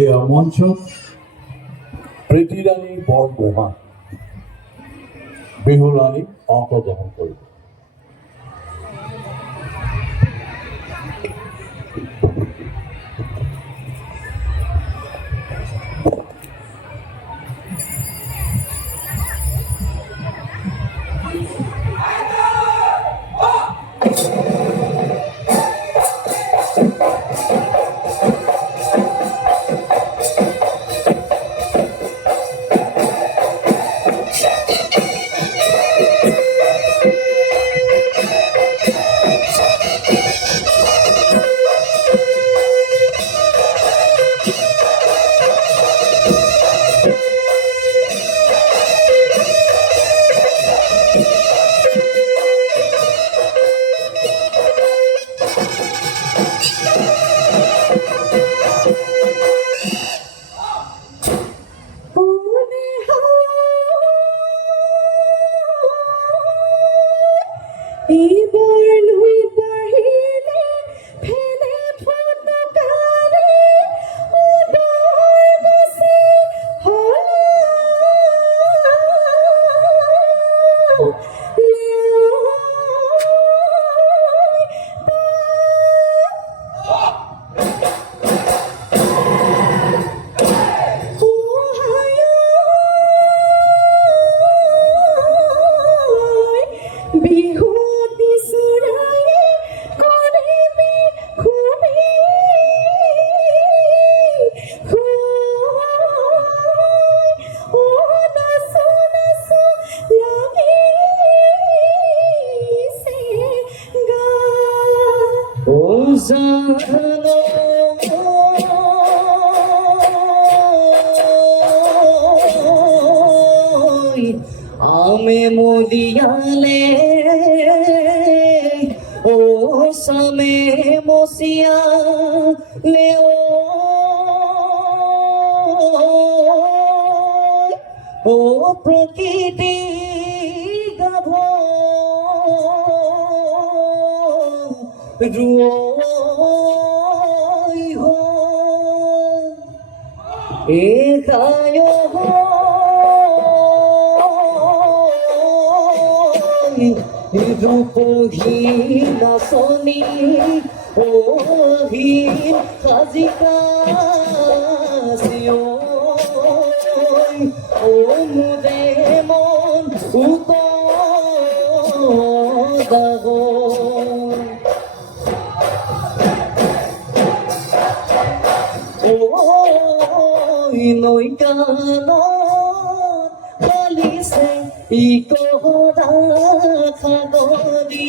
এই মঞ্চত প্ৰীতিৰাণী বৰগোহাঁই বিহুৰাণী অংশগ্ৰহণ কৰিব। आमे मोदियाले ओ समे मोसिया ले ओ प्रकृति गाभ रुओई हो एकायो हो रूपहीन नाचनी অহীন সাজিকা ও মুদে মন উতলাব নৈ কানত বলিছে ইকৰা খাগৰি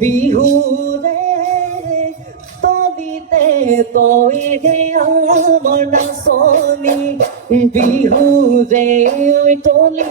বিহুৰে তলিতে তইহে আমাৰ নাচনী বিহুৰে তলি